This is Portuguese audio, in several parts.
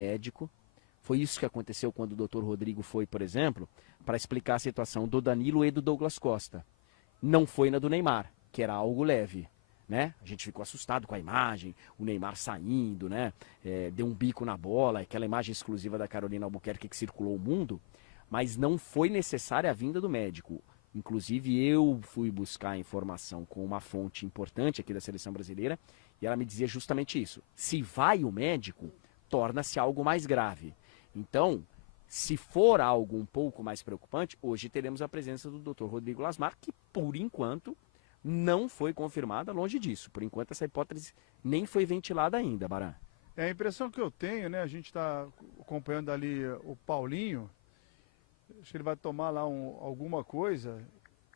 médico. Foi isso que aconteceu quando o Dr. Rodrigo foi, por exemplo, para explicar a situação do Danilo e do Douglas Costa. Não foi na do Neymar, que era algo leve. Né? A gente ficou assustado com a imagem, o Neymar saindo, né? Deu um bico na bola, aquela imagem exclusiva da Carolina Albuquerque que circulou o mundo, mas não foi necessária a vinda do médico. Inclusive eu fui buscar informação com uma fonte importante aqui da seleção brasileira e ela me dizia justamente isso. Se vai o médico, torna-se algo mais grave. Então, se for algo um pouco mais preocupante, hoje teremos a presença do Dr. Rodrigo Lasmar, que por enquanto não foi confirmada, longe disso. Por enquanto essa hipótese nem foi ventilada ainda, Baran. É a impressão que eu tenho, né? A gente está acompanhando ali o Paulinho. Acho que ele vai tomar lá alguma coisa.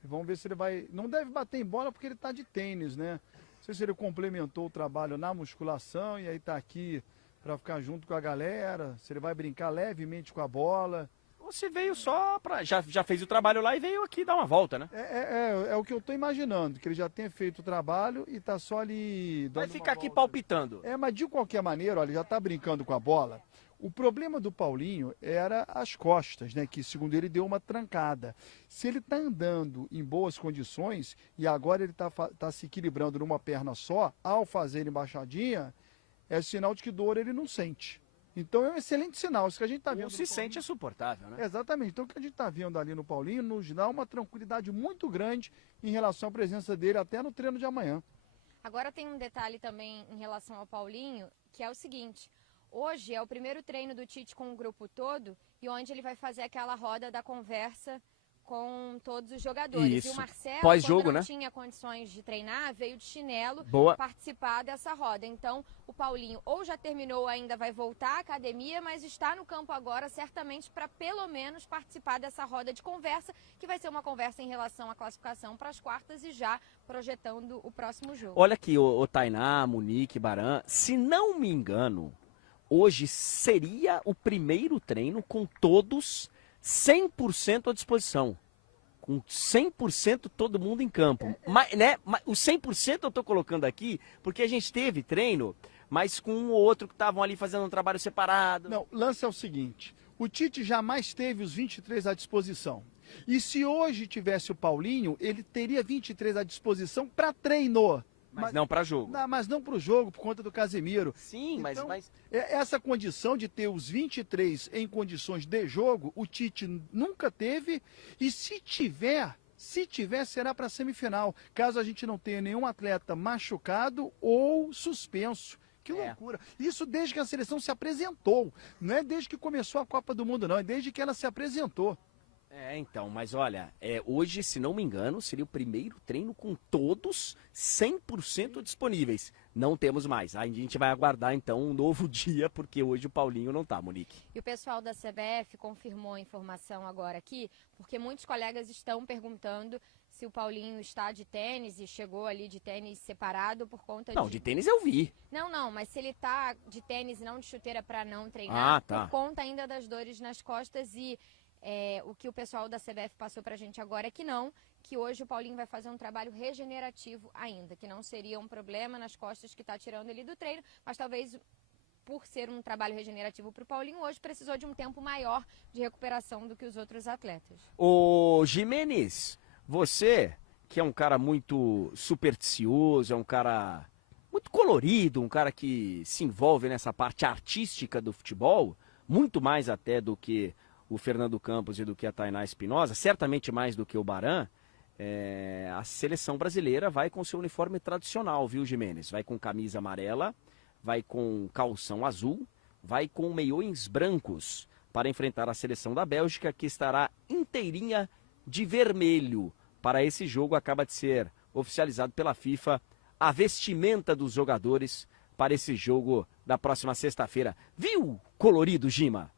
Vamos ver se ele vai. Não deve bater em bola porque ele está de tênis, né? Não sei se ele complementou o trabalho na musculação e aí está aqui para ficar junto com a galera. Se ele vai brincar levemente com a bola. Você veio só pra. Já fez o trabalho lá e veio aqui dar uma volta, né? É o que eu estou imaginando, que ele já tenha feito o trabalho e está só ali Vai dando uma ficar aqui volta. palpitando. Mas de qualquer maneira, olha, ele já está brincando com a bola. O problema do Paulinho era as costas, né? Que segundo ele deu uma trancada. Se ele está andando em boas condições e agora ele tá se equilibrando numa perna só, ao fazer embaixadinha, é sinal de que dor ele não sente. Então é um excelente sinal. Isso que a gente está vendo. Não se sente é suportável, né? Exatamente. Então o que a gente está vendo ali no Paulinho nos dá uma tranquilidade muito grande em relação à presença dele até no treino de amanhã. Agora tem um detalhe também em relação ao Paulinho, que é o seguinte. Hoje é o primeiro treino do Tite com o grupo todo e onde ele vai fazer aquela roda da conversa com todos os jogadores. Isso. E o Marcelo, Pós-jogo, quando não né? tinha condições de treinar, veio de chinelo Boa. participar dessa roda. Então, o Paulinho ou já terminou, ainda vai voltar à academia, mas está no campo agora, certamente, para pelo menos participar dessa roda de conversa, que vai ser uma conversa em relação à classificação para as quartas e já projetando o próximo jogo. Olha aqui, o Tainá, Monique, Baran, se não me engano, hoje seria o primeiro treino com todos 100% à disposição. Com 100% todo mundo em campo. Mas, né, o 100% eu tô colocando aqui porque a gente teve treino, mas com um ou outro que estavam ali fazendo um trabalho separado. Não, o lance é o seguinte, o Tite jamais teve os 23 à disposição. E se hoje tivesse o Paulinho, ele teria 23 à disposição para treino. Mas não para jogo. Mas não para o jogo, por conta do Casemiro. Sim, Então, mas... Essa condição de ter os 23 em condições de jogo, o Tite nunca teve. E se tiver, será para semifinal. Caso a gente não tenha nenhum atleta machucado ou suspenso. Que loucura. Isso desde que a seleção se apresentou. Não é desde que começou a Copa do Mundo, não. É desde que ela se apresentou. Então, mas olha, hoje, se não me engano, seria o primeiro treino com todos 100% disponíveis. Não temos mais. A gente vai aguardar, então, um novo dia, porque hoje o Paulinho não tá, Monique. E o pessoal da CBF confirmou a informação agora aqui, porque muitos colegas estão perguntando se o Paulinho está de tênis e chegou ali de tênis separado por conta Não, de tênis eu vi. Não, mas se ele tá de tênis e não de chuteira para não treinar, tá. por conta ainda das dores nas costas e... o que o pessoal da CBF passou pra gente agora é que não, que hoje o Paulinho vai fazer um trabalho regenerativo ainda, que não seria um problema nas costas que está tirando ele do treino, mas talvez por ser um trabalho regenerativo para o Paulinho, hoje precisou de um tempo maior de recuperação do que os outros atletas. Ô, Jimenez, você, que é um cara muito supersticioso, é um cara muito colorido, um cara que se envolve nessa parte artística do futebol, muito mais até do que o Fernando Campos e do que a Tainá Espinosa, certamente mais do que o Baran, a seleção brasileira vai com seu uniforme tradicional, viu, Jimenez? Vai com camisa amarela, vai com calção azul, vai com meiões brancos para enfrentar a seleção da Bélgica, que estará inteirinha de vermelho. Para esse jogo, acaba de ser oficializado pela FIFA a vestimenta dos jogadores para esse jogo da próxima sexta-feira. Viu, colorido, Gima?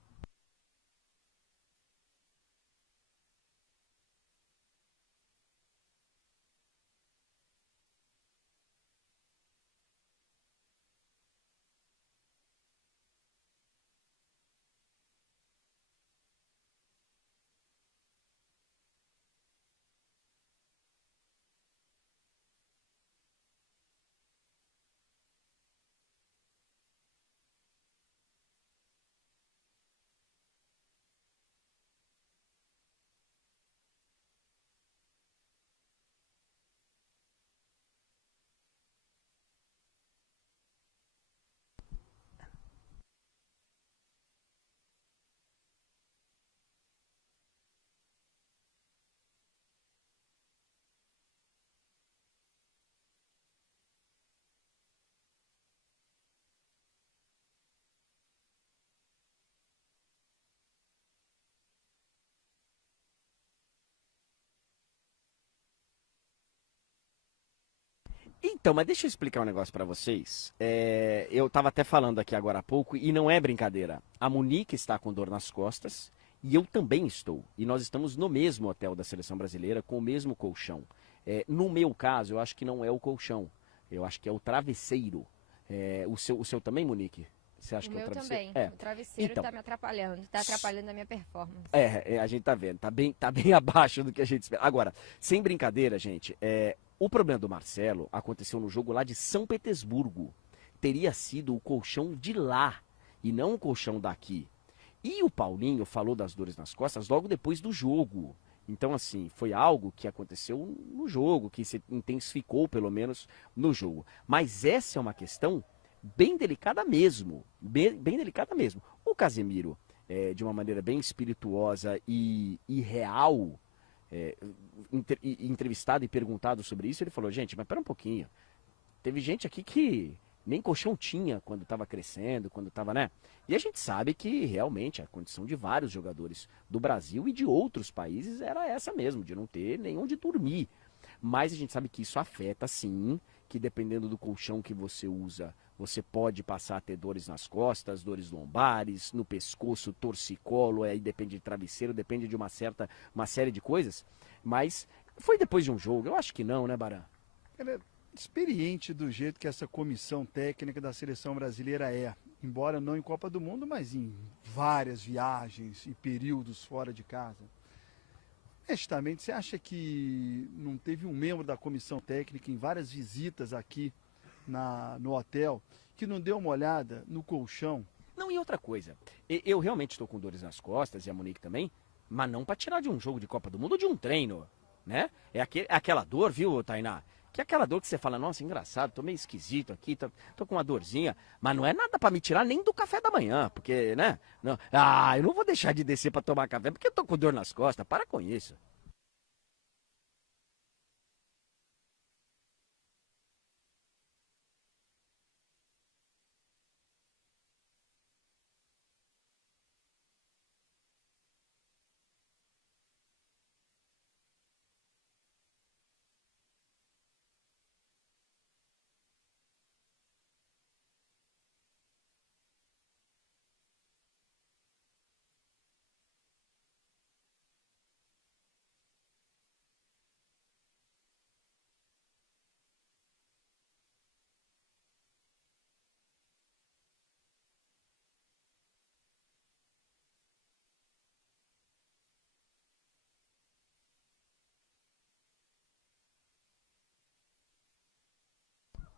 Então, mas deixa eu explicar um negócio pra vocês. Eu tava até falando aqui agora há pouco, e não é brincadeira. A Monique está com dor nas costas, e eu também estou. E nós estamos no mesmo hotel da Seleção Brasileira, com o mesmo colchão. No meu caso, eu acho que não é o colchão. Eu acho que é o travesseiro. O seu também, Monique? Você acha O que é o meu travesseiro? também. O travesseiro Então, tá me atrapalhando, tá atrapalhando a minha performance. a gente tá vendo, tá bem abaixo do que a gente espera. Agora, sem brincadeira, gente, o problema do Marcelo aconteceu no jogo lá de São Petersburgo. Teria sido o colchão de lá e não o colchão daqui. E o Paulinho falou das dores nas costas logo depois do jogo. Então, assim, foi algo que aconteceu no jogo, que se intensificou pelo menos no jogo. Mas essa é uma questão bem delicada mesmo. Bem delicada mesmo. O Casemiro, de uma maneira bem espirituosa e real, entrevistado e perguntado sobre isso, ele falou, gente, mas pera um pouquinho. Teve gente aqui que nem colchão tinha quando estava crescendo, quando estava, né? E a gente sabe que realmente a condição de vários jogadores do Brasil e de outros países era essa mesmo, de não ter nenhum dormir. Mas a gente sabe que isso afeta sim, que dependendo do colchão que você usa, você pode passar a ter dores nas costas, dores lombares, no pescoço, torcicolo, aí depende de travesseiro, depende de uma série de coisas. Mas foi depois de um jogo? Eu acho que não, né, Baran? Ela é experiente do jeito que essa comissão técnica da seleção brasileira é. Embora não em Copa do Mundo, mas em várias viagens e períodos fora de casa. Honestamente, você acha que não teve um membro da comissão técnica em várias visitas aqui no hotel que não deu uma olhada no colchão? Não, e outra coisa, eu realmente estou com dores nas costas, e a Monique também, mas não para tirar de um jogo de Copa do Mundo ou de um treino, né? Aquela dor, viu, Tainá? Que é aquela dor que você fala, nossa, engraçado, tô meio esquisito aqui, tô com uma dorzinha, mas não é nada para me tirar nem do café da manhã, porque, né? Não, eu não vou deixar de descer para tomar café porque eu tô com dor nas costas, para com isso.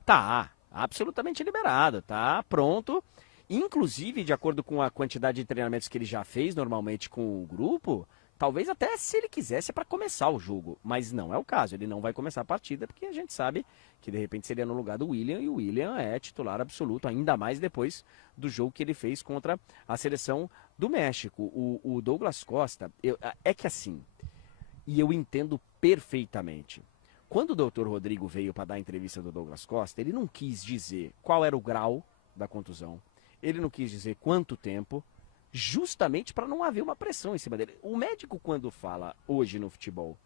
Tá, absolutamente liberado, tá pronto. Inclusive, de acordo com a quantidade de treinamentos que ele já fez normalmente com o grupo, talvez até se ele quisesse para começar o jogo, mas não é o caso. Ele não vai começar a partida porque a gente sabe que de repente seria no lugar do William e o William é titular absoluto, ainda mais depois do jogo que ele fez contra a seleção do México. O Douglas Costa, é que assim, e eu entendo perfeitamente. Quando o doutor Rodrigo veio para dar a entrevista do Douglas Costa, ele não quis dizer qual era o grau da contusão, ele não quis dizer quanto tempo, justamente para não haver uma pressão em cima dele. O médico, quando fala hoje no futebol,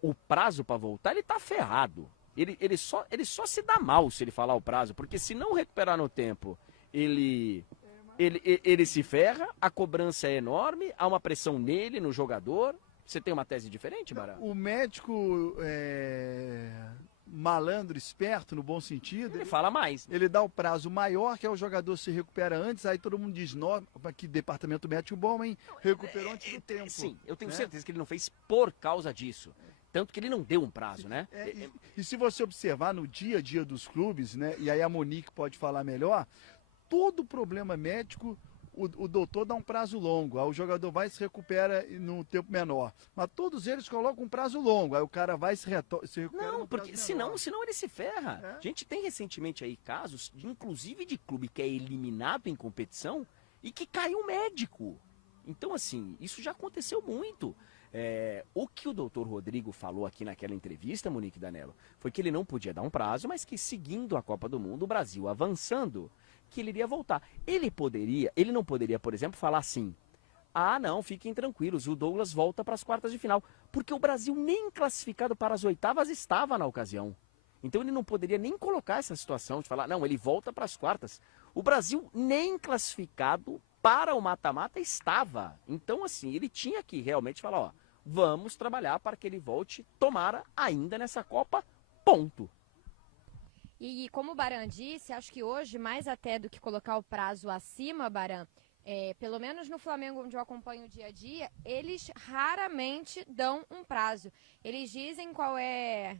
o prazo para voltar, ele tá ferrado. Ele só se dá mal se ele falar o prazo, porque se não recuperar no tempo, ele se ferra, a cobrança é enorme, há uma pressão nele, no jogador. Você tem uma tese diferente, Barão? O médico malandro, esperto, no bom sentido, Ele fala mais. ele dá o prazo maior, que é o jogador se recupera antes, aí todo mundo diz, nossa, que departamento médico bom, hein? Recuperou antes do tempo. Sim, eu tenho né? certeza que ele não fez por causa disso. Tanto que ele não deu um prazo, né? E se você observar no dia a dia dos clubes, né? E aí a Monique pode falar melhor, todo problema médico, o doutor dá um prazo longo, aí o jogador vai e se recupera num tempo menor. Mas todos eles colocam um prazo longo, aí o cara vai e se recupera Não, num prazo porque menor. senão ele se ferra. É. A gente tem recentemente aí casos, inclusive de clube que é eliminado em competição e que caiu um médico. Então, assim, isso já aconteceu muito. O que o doutor Rodrigo falou aqui naquela entrevista, Monique Danello, foi que ele não podia dar um prazo, mas que seguindo a Copa do Mundo, o Brasil avançando, que ele iria voltar. Ele não poderia, por exemplo, falar assim, não, fiquem tranquilos, o Douglas volta para as quartas de final, porque o Brasil nem classificado para as oitavas estava na ocasião. Então ele não poderia nem colocar essa situação de falar, não, ele volta para as quartas. O Brasil nem classificado para o mata-mata estava. Então, assim, ele tinha que realmente falar, ó, vamos trabalhar para que ele volte, tomara, ainda nessa Copa, ponto. E como o Baran disse, acho que hoje, mais até do que colocar o prazo acima, Baran, pelo menos no Flamengo, onde eu acompanho o dia a dia, eles raramente dão um prazo. Eles dizem qual é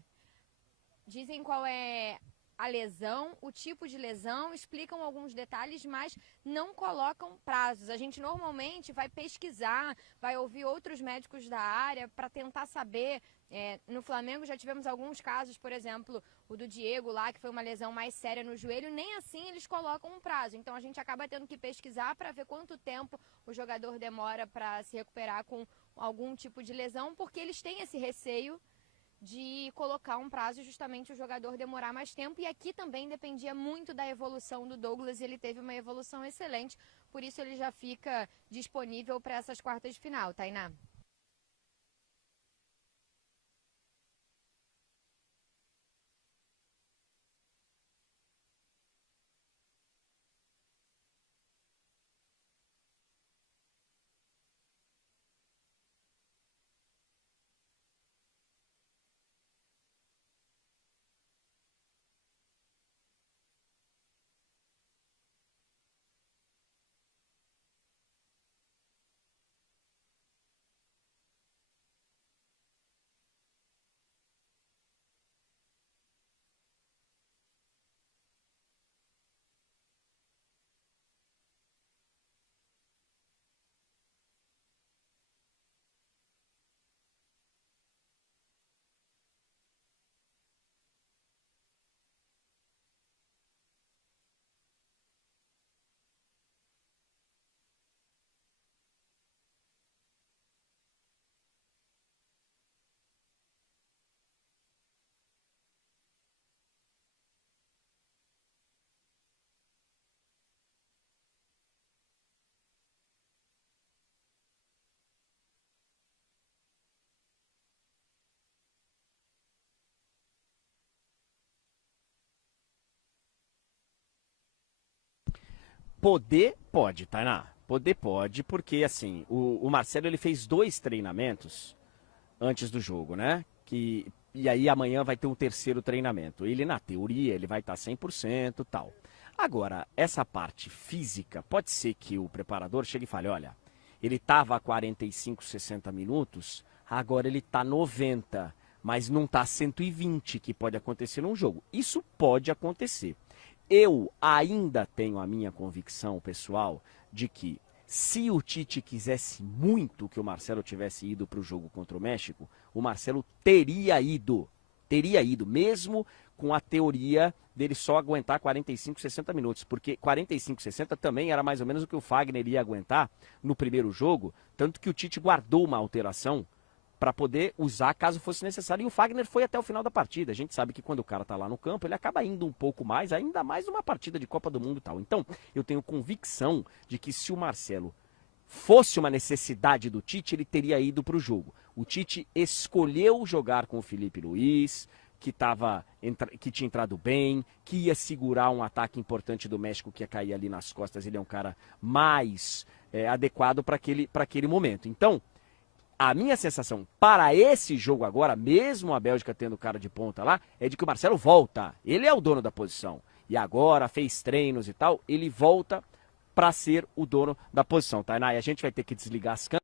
a lesão, o tipo de lesão, explicam alguns detalhes, mas não colocam prazos. A gente normalmente vai pesquisar, vai ouvir outros médicos da área para tentar saber. No Flamengo já tivemos alguns casos, por exemplo, o do Diego lá, que foi uma lesão mais séria no joelho, nem assim eles colocam um prazo. Então a gente acaba tendo que pesquisar para ver quanto tempo o jogador demora para se recuperar com algum tipo de lesão, porque eles têm esse receio de colocar um prazo e justamente o jogador demorar mais tempo. E aqui também dependia muito da evolução do Douglas, e ele teve uma evolução excelente, por isso ele já fica disponível para essas quartas de final, Tainá. Poder pode, Tainá. Poder pode, porque assim, o Marcelo ele fez 2 treinamentos antes do jogo, né? E aí amanhã vai ter um terceiro treinamento. Ele, na teoria, ele vai estar 100% e tal. Agora, essa parte física, pode ser que o preparador chegue e fale, olha, ele estava a 45, 60 minutos, agora ele está 90, mas não está 120, que pode acontecer num jogo. Isso pode acontecer. Eu ainda tenho a minha convicção pessoal de que se o Tite quisesse muito que o Marcelo tivesse ido para o jogo contra o México, o Marcelo teria ido, mesmo com a teoria dele só aguentar 45, 60 minutos, porque 45, 60 também era mais ou menos o que o Fagner ia aguentar no primeiro jogo, tanto que o Tite guardou uma alteração para poder usar caso fosse necessário. E o Fagner foi até o final da partida. A gente sabe que quando o cara tá lá no campo, ele acaba indo um pouco mais, ainda mais numa partida de Copa do Mundo e tal. Então, eu tenho convicção de que se o Marcelo fosse uma necessidade do Tite, ele teria ido para o jogo. O Tite escolheu jogar com o Felipe Luiz, que tinha entrado bem, que ia segurar um ataque importante do México que ia cair ali nas costas. Ele é um cara mais adequado para aquele momento. Então, a minha sensação para esse jogo agora, mesmo a Bélgica tendo cara de ponta lá, é de que o Marcelo volta. Ele é o dono da posição. E agora fez treinos e tal, ele volta para ser o dono da posição. Tainá, e a gente vai ter que desligar as câmeras.